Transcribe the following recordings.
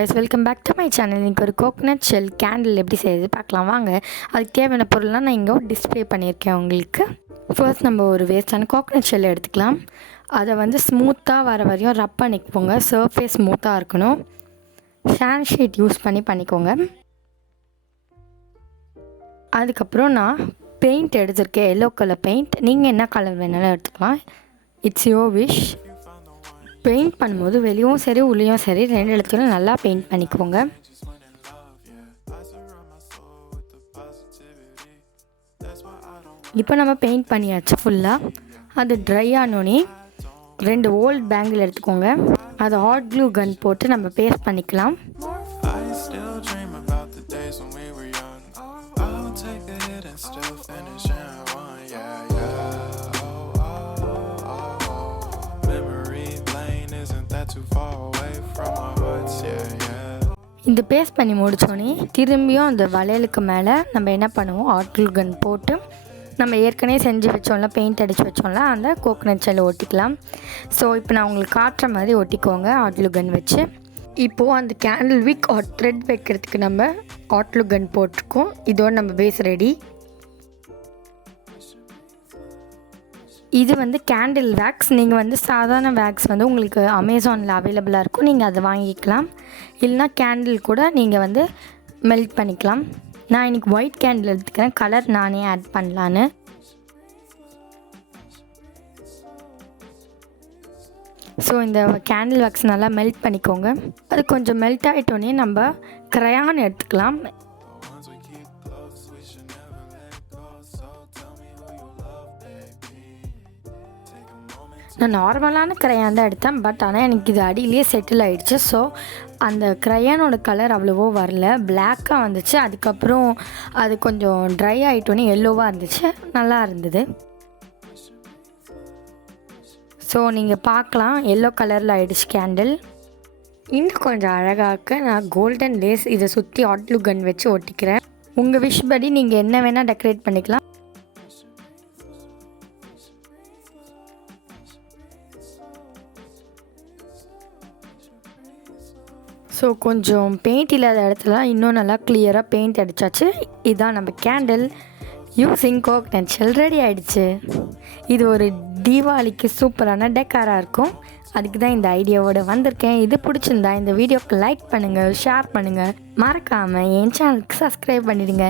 guys, welcome back to my channel. இன்றைக்கி ஒரு coconut shell candle எப்படி செய்யுது பார்க்கலாம் வாங்க. அதுக்கு தேவையான பொருள்லாம் நான் இங்கே டிஸ்பிளே பண்ணியிருக்கேன் உங்களுக்கு. ஃபர்ஸ்ட் நம்ம ஒரு வேஸ்டான கோகனட் ஷெல் எடுத்துக்கலாம். அதை வந்து ஸ்மூத்தாக வர வரையும் ரப் பண்ணிக்கோங்க. சர்ஃபேஸ் ஸ்மூத்தாக இருக்கணும். சாண்ட் ஷீட் யூஸ் பண்ணிக்கோங்க. அதுக்கப்புறம் நான் பெயிண்ட் எடுத்திருக்கேன், எல்லோ கலர் பெயிண்ட். நீங்கள் என்ன கலர் வேணாலும் எடுத்துக்கலாம். It's your wish. பெயிண்ட் பண்ணும்போது வெளியும் சரி உள்ளேயும் சரி ரெண்டு இடத்துலையும் நல்லா பெயிண்ட் பண்ணிக்கோங்க. இப்போ நம்ம பெயிண்ட் பண்ணியாச்சு ஃபுல்லாக. அது ட்ரை ஆனோடனே 2 ஓல்ட் பேங்கிள் எடுத்துக்கோங்க. அதை ஹாட் க்ளூ கன் போட்டு நம்ம பேஸ்ட் பண்ணிக்கலாம். இந்த பேஸ்ட் பண்ணி முடித்தோடனே திரும்பியும் அந்த வளையலுக்கு மேலே நம்ம என்ன பண்ணுவோம், ஹாட் க்ளூ கன் போட்டு நம்ம ஏற்கனவே செஞ்சு வச்சோம்ல, பெயிண்ட் அடித்து வச்சோம்ல, அந்த கோகனட் ஷெல்லை ஒட்டிக்கலாம். ஸோ இப்போ நான் உங்களுக்கு காட்டுற மாதிரி ஒட்டிக்கோங்க ஹாட் க்ளூ கன் வச்சு. இப்போது அந்த கேண்டில் விக் த்ரெட் வைக்கிறதுக்கு நம்ம ஹாட் க்ளூ கன் போட்டிருக்கோம். இதோடு நம்ம பேஸ் ரெடி. இது வந்து கேண்டில் வேக்ஸ். நீங்கள் வந்து சாதாரண வேக்ஸ் வந்து உங்களுக்கு அமேசானில் அவைலபிளாக இருக்கும், நீங்கள் அதை வாங்கிக்கலாம். இல்லைனா கேண்டில் கூட நீங்கள் வந்து மெல்ட் பண்ணிக்கலாம். நான் இன்றைக்கி ஒயிட் கேண்டில் எடுத்துக்கிறேன், கலர் நானே ஆட் பண்ணலான்னு. ஸோ இந்த கேண்டில் வேக்ஸ் நல்லா மெல்ட் பண்ணிக்கோங்க. அது கொஞ்சம் மெல்ட் ஆகிட்டோன்னே நம்ம க்ரையான் எடுத்துக்கலாம். நான் நார்மலான க்ரையான் தான் எடுத்தேன், பட் ஆனால் எனக்கு இது அடியிலேயே செட்டில் ஆகிடுச்சு. ஸோ அந்த க்ரையானோட கலர் அவ்வளவோ வரல, பிளாக்காக வந்துச்சு. அதுக்கப்புறம் அது கொஞ்சம் ட்ரை ஆகிட்டோன்னே எல்லோவாக இருந்துச்சு, நல்லா இருந்தது. ஸோ நீங்கள் பார்க்கலாம் எல்லோ கலரில் ஆகிடுச்சு கேண்டில். இன்னும் கொஞ்சம் அழகாக்க நான் கோல்டன் லேஸ் இதை சுற்றி ஹாட் க்ளூ கன் வச்சு ஒட்டிக்கிறேன். உங்கள் விஷ் படி நீங்கள் என்ன வேணால் டெக்கரேட் பண்ணிக்கலாம். ஸோ கொஞ்சம் பெயிண்ட் இல்லாத இடத்துல இன்னும் நல்லா கிளியராக பெயிண்ட் அடித்தாச்சு. இதுதான் நம்ம candle using coconut shell ready ஆகிடுச்சு. இது ஒரு தீபாவளிக்கு சூப்பரான டெக்காராக இருக்கும். அதுக்கு தான் இந்த ஐடியாவோடு வந்திருக்கேன். இது பிடிச்சிருந்தா இந்த வீடியோக்கு லைக் பண்ணுங்கள், ஷேர் பண்ணுங்கள், மறக்காமல் என் சேனலுக்கு சப்ஸ்கிரைப் பண்ணிடுங்க.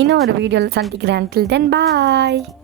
இன்னும் ஒரு வீடியோவில் சந்திக்கிறேன். until then bye.